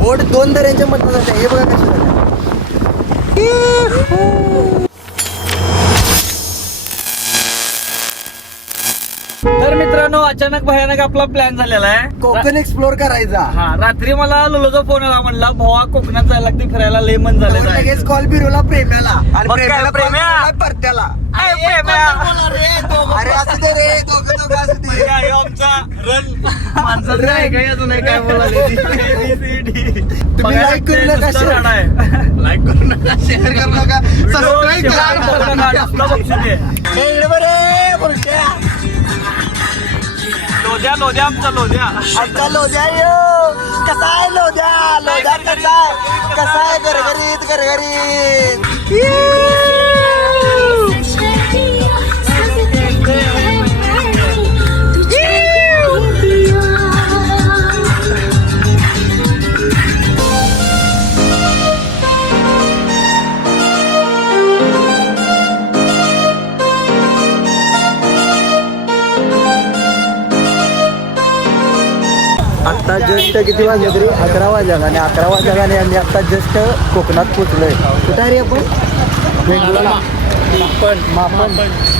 बोट 2 दऱ्यांच्या मधनं जाते. हे बघा कसं झालं. तर मित्रांनो, अचानक भयानक आपला प्लॅन झालेला आहे कोकण एक्सप्लोर करायचा. हा, रात्री मला लोलोचा फोन आला, म्हणला भावा कोकणात जायला लागते, फिरायला लय मन झालं. लगेच कॉल बिरोला प्रेम्याला आणि मग काय प्रेम्या? परत्याला. अरे असं दे रे, दोघं असं दे. आमचा रन माणसाचं आहे काय अजून नाही काय बोलायला. तुम्ही लाईक करू नका, लाईक करू नका, शेअर करू नका, सबस्क्राईब करा. लोद्या आमचा लोद्या. आमचा लोद्या यो कसा आहे लोद्या कसा आहे गरगरीत आता जस्ट किती वाजले तरी 11 वाजले आणि 11 वाजल्याने आम्ही आता जस्ट कोकणात पोचलोय. कुठे आहे रे आपण? वेंगुर्ला.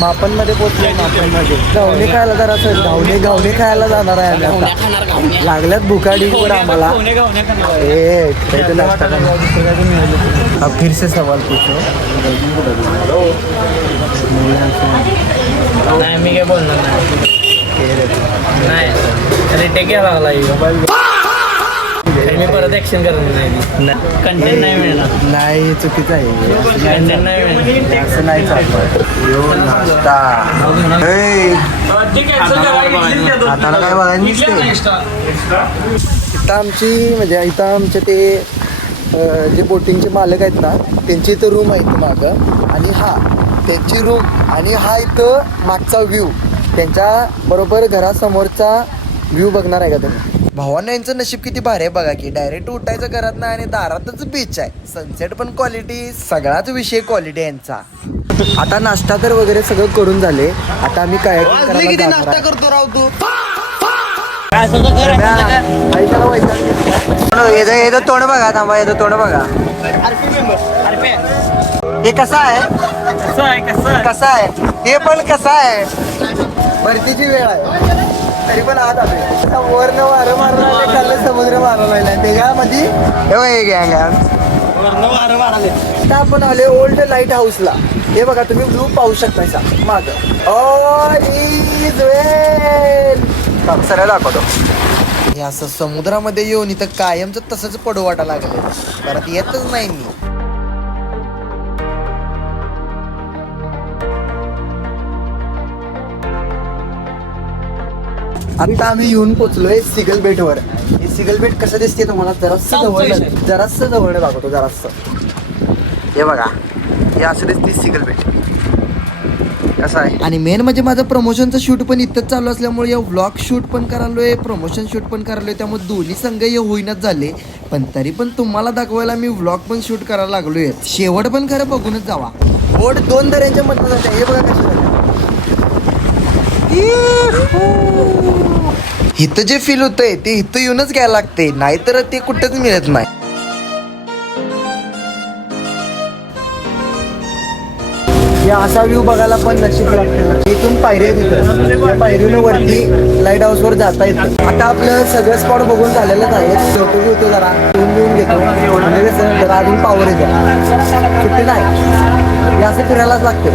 मापन मध्ये पोचलोय. मापनमध्ये घावणे खायला जरा असं घावणे खायला जाणार आहे आम्ही आता. लागल्यात भुकाडी पण आम्हाला. नाश्ता करणार. फिर से सवाल पूछो. नाही मी काय बोलणार नाही. रिटेक घ्यावा लागला. मी परत ऍक्शन करणार नाही. कंटेंट नाही मिळणार. नाही चुकीचं आहे. कंटेंट नाही मिळणार. असं नाही चालत. यो नाश्ता. हाताला काय बघायला नसते. इथं आमचे ते जे बोटिंगचे मालक आहेत ना, त्यांची इथं रूम आहे मागं. आणि हा त्यांची रूम आणि हा इथं मागचा व्ह्यू. त्यांच्या बरोबर घरासमोरचा व्ह्यू बघणार आहे का तुम्ही? भावांना यांचं नशीब किती भारी आहे बघा की. डायरेक्ट उठायचं घरात ना आणि दारातच बीच आहे. सनसेट पण क्वालिटी, सगळाच विषय क्वालिटी यांचा. आता नाश्ता तर वगैरे सगळं करून झाले. आता आम्ही काय करतो राव तू. येतं तोंड बघा. थांबा, येतं तोंड बघा. हे कसं आहे हे पण कसं आहे. भरतीची वेळ आहे तरी पण आत आले. वरनं वारं मारलं, खाल्लं समुद्र मारला त्याच्यामध्ये. आता आपण आले ओल्ड लाईट हाऊसला. हे बघा तुम्ही व्ह्यू पाहू शकता माग. सरळ दाखवतो. हे असं समुद्रामध्ये येऊन इथं कायमचं तसंच पडू वाटा लागलं. परत येतच नाही मी. आता आम्ही येऊन पोचलोय सिगल बेट वर. हे सिगल बेट कसं दिसते तुम्हाला जरासं जवळ दाखवतो. हे बघा, हे असं दिसते सिगल बेट कसं आहे. आणि मेन म्हणजे माझं प्रमोशनचं शूट पण इथंच चालू असल्यामुळे व्लॉग शूट पण करालोय, प्रमोशन शूट पण करालोय. त्यामुळे दोन्ही संघ हे होईनाच झाले. पण तरी पण तुम्हाला दाखवायला मी व्लॉग पण शूट करायला लागलोय. शेवट पण खरं बघूनच जावा. बोट 2 दऱ्यांच्या मधनं जाते. हे बघा कसं झालं. इथं जे फील होतंय ते इथं येऊनच घ्यायला लागते, नाहीतर ते कुठंच मिळत नाही. या असा व्ह्यू बघायला पण नशीब लागते. इथून पायऱ्या तिथं पायरीनं वरती लाईट हाऊस वर जाता येतं. आता आपलं सगळं स्पॉट बघून झालेलंच आहे. फोटो घेतो जरा घेऊन घेतो म्हणजे कसं जरा अजून पावर येतो. सुट्टी नाही, हे असं फिरायलाच लागते.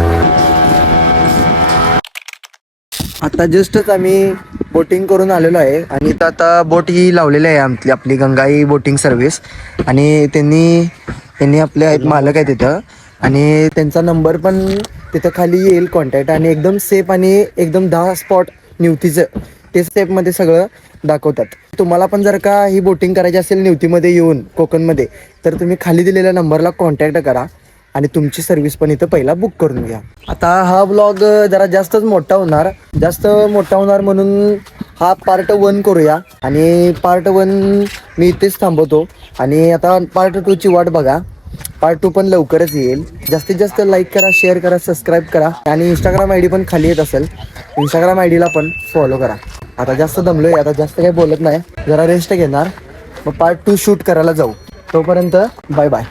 आता जस्टच आम्ही बोटिंग करून आलेलो आहे आणि इथं आता बोट ही लावलेली आहे आपली गंगाई बोटिंग सर्व्हिस. आणि त्यांनी आपले आहेत मालक आहेत तिथं आणि त्यांचा नंबर पण तिथं खाली येईल कॉन्टॅक्ट. आणि एकदम सेफ आणि एकदम 10 स्पॉट निवतीचं ते सेफमध्ये सगळं दाखवतात. तुम्हाला पण जर का ही बोटिंग करायची असेल निवतीमध्ये येऊन कोकणमध्ये, तर तुम्ही खाली दिलेल्या नंबरला कॉन्टॅक्ट करा आणि तुमची सर्व्हिस पण इथं पहिला बुक करून घ्या. आता हा ब्लॉग जरा जास्त मोठा होणार म्हणून हा पार्ट 1 करूया. आणि पार्ट 1 मी इथेच थांबवतो. आणि आता पार्ट 2 ची वाट बघा. पार्ट 2 पण लवकरच येईल. जास्तीत जास्त लाईक करा, शेअर करा, सबस्क्राईब करा. आणि इंस्टाग्राम आयडी पण खाली येत असेल, इंस्टाग्राम आयडीला पण फॉलो करा. आता जास्त दमलोय, आता जास्त काही बोलत नाही, जरा रेस्ट घेणार मग पार्ट 2 शूट करायला जाऊ. तोपर्यंत बाय बाय.